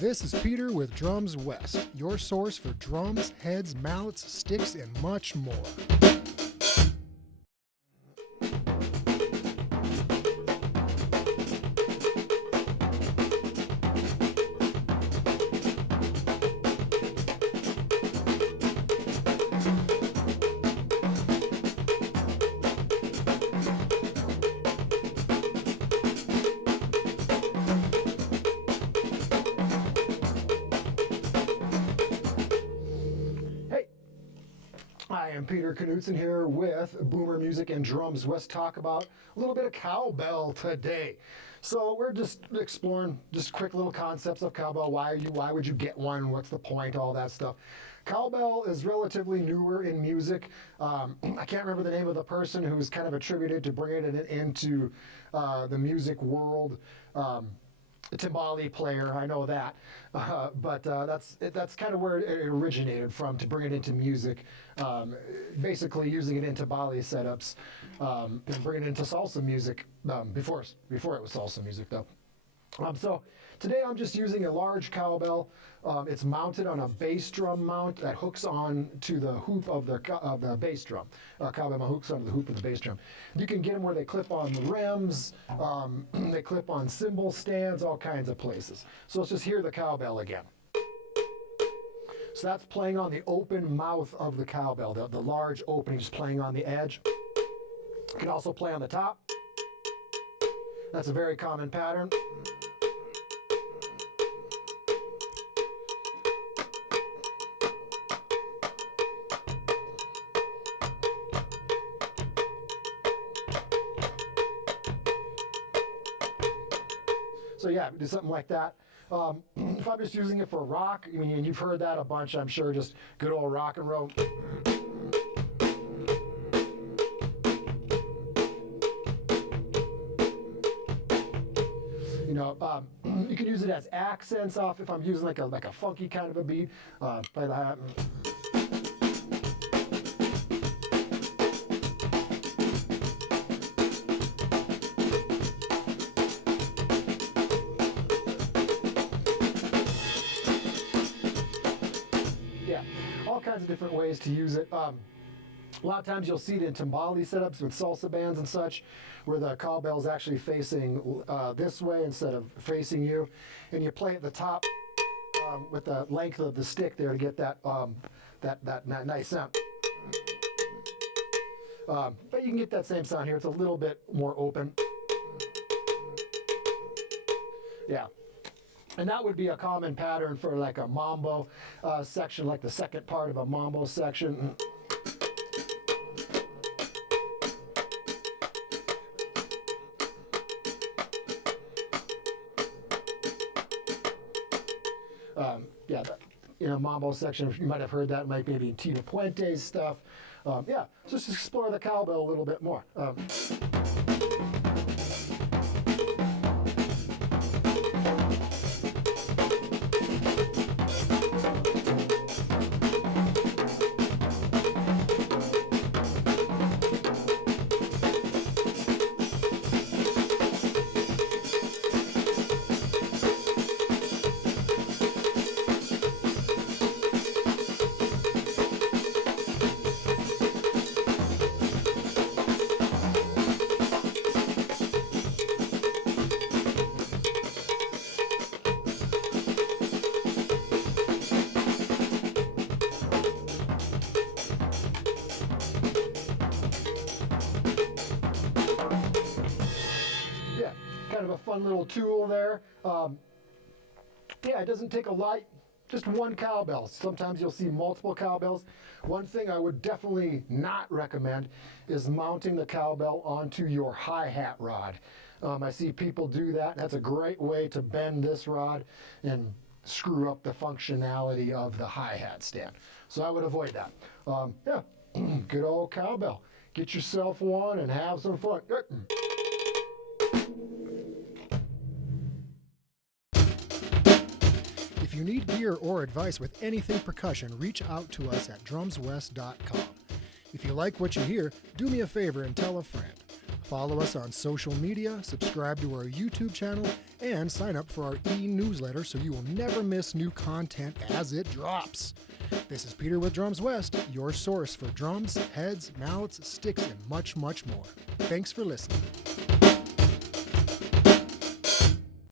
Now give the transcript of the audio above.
This is Peter with Drums West, your source for drums, heads, mallets, sticks, and much more. I am Peter Knutson here with Boomer Music and Drums West. Talk about a little bit of cowbell today. So we're just exploring just quick little concepts of cowbell. Why would you get one? What's the point? All that stuff. Cowbell is relatively newer in music. I can't remember the name of the person who's kind of attributed to bringing it into the music world. A timbale player, I know that, but that's kind of where it originated from, to bring it into music, basically using it in timbale setups, and bringing it into salsa music before it was salsa music though. So today I'm just using a large cowbell. It's mounted on a bass drum mount that hooks on to the hoop of the bass drum. Cowbell hooks onto the hoop of the bass drum. You can get them where they clip on the rims, they clip on cymbal stands, all kinds of places. So let's just hear the cowbell again. So that's playing on the open mouth of the cowbell, the large opening, just playing on the edge. You can also play on the top. That's a very common pattern. So yeah, do something like that. If I'm just using it for rock, I mean, you've heard that a bunch, I'm sure, just good old rock and roll. You know, you can use it as accents off if I'm using like a funky kind of a beat. Play the hat. Yeah, all kinds of different ways to use it. A lot of times you'll see it in timbale setups with salsa bands and such, where the cowbell's actually facing this way instead of facing you, and you play at the top with the length of the stick there to get that that nice sound. But you can get that same sound here. It's a little bit more open. Yeah. And that would be a common pattern for like a mambo section, like the second part of a mambo section. Yeah, mambo section, you might have heard that, maybe in Tito Puente's stuff. Yeah, so just explore the cowbell a little bit more. Kind of a fun little tool there. Yeah, it doesn't take a lot, just one cowbell. Sometimes you'll see multiple cowbells. One thing I would definitely not recommend is mounting the cowbell onto your hi-hat rod. I see people do that. That's a great way to bend this rod and screw up the functionality of the hi-hat stand. So I would avoid that. Yeah, good old cowbell. Get yourself one and have some fun. If you need gear or advice with anything percussion, reach out to us at drumswest.com. If you like what you hear, do me a favor and tell a friend. Follow us on social media, subscribe to our YouTube channel, and sign up for our e-newsletter so you will never miss new content as it drops. This is Peter with Drums West, your source for drums, heads, mallets, sticks, and much, much more. Thanks for listening.